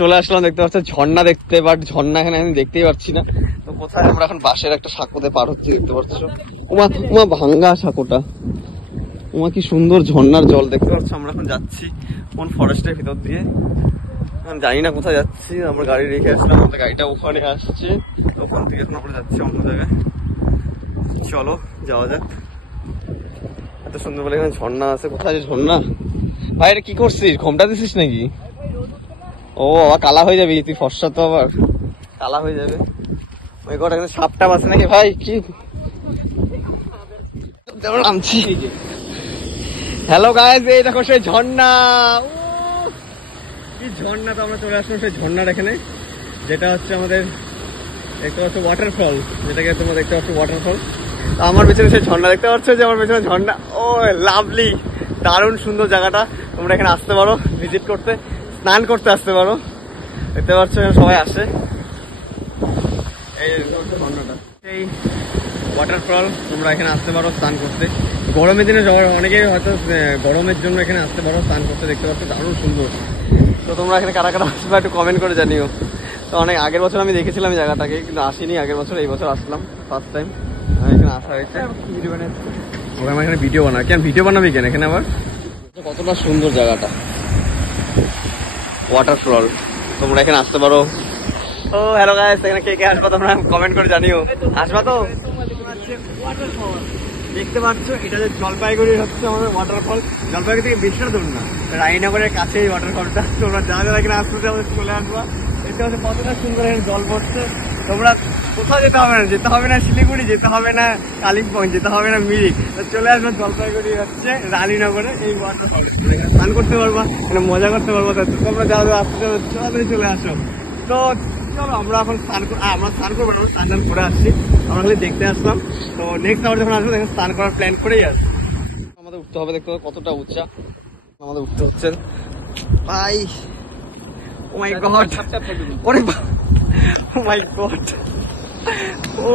চলে আসলাম, দেখতে পাচ্ছি ঝর্ণা দেখতে, বাট ঝর্ণা এখানে আমি দেখতেই পাচ্ছি না। তো কোথায় আমরা এখন বাঁশের একটা সাঁকোতে পার হচ্ছে, দেখতে পাচ্ছ। উমা উমা ভাঙ্গা সাঁকোটা, উমা কি সুন্দর ঝর্ণার জল দেখতে পাচ্ছ। আমরা এখন যাচ্ছি কোন ফরেস্টের ভিতর দিয়ে, জানি না কোথায় যাচ্ছি। আমরা গাড়ি রেখে আসলাম, আমাদের গাড়িটা ওখানে আসছে, ওখান থেকে এখন আমরা যাচ্ছি অন্য জায়গায়। চলো যাওয়া যাক। এত সুন্দর বলে এখানে ঝর্ণা আছে। কোথায় ঝর্ণা? ভাই এটা কি করছিস, ঘোমটা দিছিস নাকি? ও আবার কালা হয়ে যাবে, তুই ফর্সা তো আবার কালা হয়ে যাবে। ওই ঘর এখানে সাপটাপ আছে নাকি ভাই? কি নামছি। হ্যালো গাইস, এই দেখো সেই ঝর্ণা। কি ঝর্ণা! তো আমরা চলে আসলাম সেই ঝর্ণার এখানে, যেটা হচ্ছে আমাদের দেখতে পাচ্ছ ওয়াটারফল, যেটাকে তোমরা দেখতে পাচ্ছ ওয়াটারফল। আমার পেছনে সেই ঝর্ণা দেখতে পাচ্ছ, যে আমার পেছনে ঝর্ণা। ও লাভলি, দারুণ সুন্দর জায়গাটা। তোমরা এখানে আসতে পারো ভিজিট করতে, স্নান করতে আসতে পারো। দেখতে পাচ্ছ সবাই আসে। এই ঝর্ণাটা, এই ওয়াটারফল, তোমরা এখানে আসতে পারো স্নান করতে। গরমের দিনে অনেকেই হয়তো গরমের জন্য এখানে আসতে পারো স্নান করতে। দেখতে পাচ্ছ দারুণ সুন্দর। তো তোমরা এখানে কারা কারা আসবে একটু কমেন্ট করে জানিও। তো অনেক আগের বছর আমি দেখেছিলাম এই জায়গাটাকে, কিন্তু আসিনি আগের বছর। এই বছর আসলাম ফার্স্ট টাইম, এখানে আসা হয়েছে। আমার এখানে ভিডিও বানাবে কেন? ভিডিও বানাবি কেন এখানে আবার? কতটা সুন্দর জায়গাটা, ওয়াটারফল। তোমরা এখানে আসতে পারো। ও হ্যালো গাইস, এখানে কে কে আসবা তোমরা কমেন্ট করে জানিও। আসবা তো? দেখতে পাচ্ছ এটা যে জলপাইগুড়ি হচ্ছে আমাদের ওয়াটারফল। জলপাইগুড়ি থেকে বেশি দূর না, রায়নগরের কাছে এই ওয়াটারফলটা। তোমরা যারা যারা এখানে আসতে আমাদের চলে আসবা। দেখতে পাচ্ছ কতটা সুন্দর এখানে জল পড়ছে। তোমরা কোথাও যেতে হবে না, শিলিগুড়ি, যেতে হবে না কালিম্পং, যেতে হবে না মিরিক। চলে আসবে জলপাইগুড়ি হচ্ছে রানীনগরে এই ওয়াটারফল, স্নান করতে পারবা, মজা করতে পারবো। তোমরা যারা যারা আসতে চলে আসো। তো চলো আমরা এখন স্নান করবো না, আমরা স্নান করে আসছি। আমরা খালি দেখতে আসলাম। তো নেক্সট আবার যখন আসবো দেখুন স্নান করার প্ল্যান করেই আসবো। আমাদের উঠতে হবে, দেখতে হবে কতটা উঁচা আমাদের উঠতে হচ্ছে ভাই। ও মাই গড, ওরে ও মাই গড, ও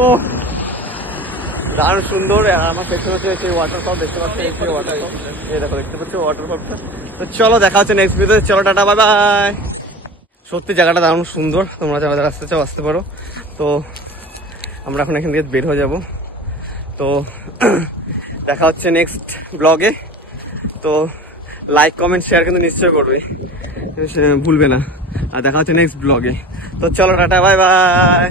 দারুণ সুন্দর। আর আমার পেছনে হচ্ছে সেই ওয়াটারফল দেখতে পাচ্ছি, এই ওয়াটারফল, এই দেখো দেখতে পাচ্ছি ওয়াটারফলটা। তো চলো দেখা হচ্ছে নেক্সট ভিডিওতে। চলো টাটা, বাই বাই। সত্যি জায়গাটা দারুণ সুন্দর, তোমরা যারা যারা আসতে চাও আসতে পারো। তো আমরা এখন এখান থেকে বের হয়ে যাব। তো দেখা হচ্ছে নেক্সট ব্লগে। তো লাইক কমেন্ট শেয়ার কিন্তু নিশ্চয়ই করবে, ভুলবে না। আর দেখা হচ্ছে নেক্সট ব্লগে। তো চলো টাটা, বাই বাই।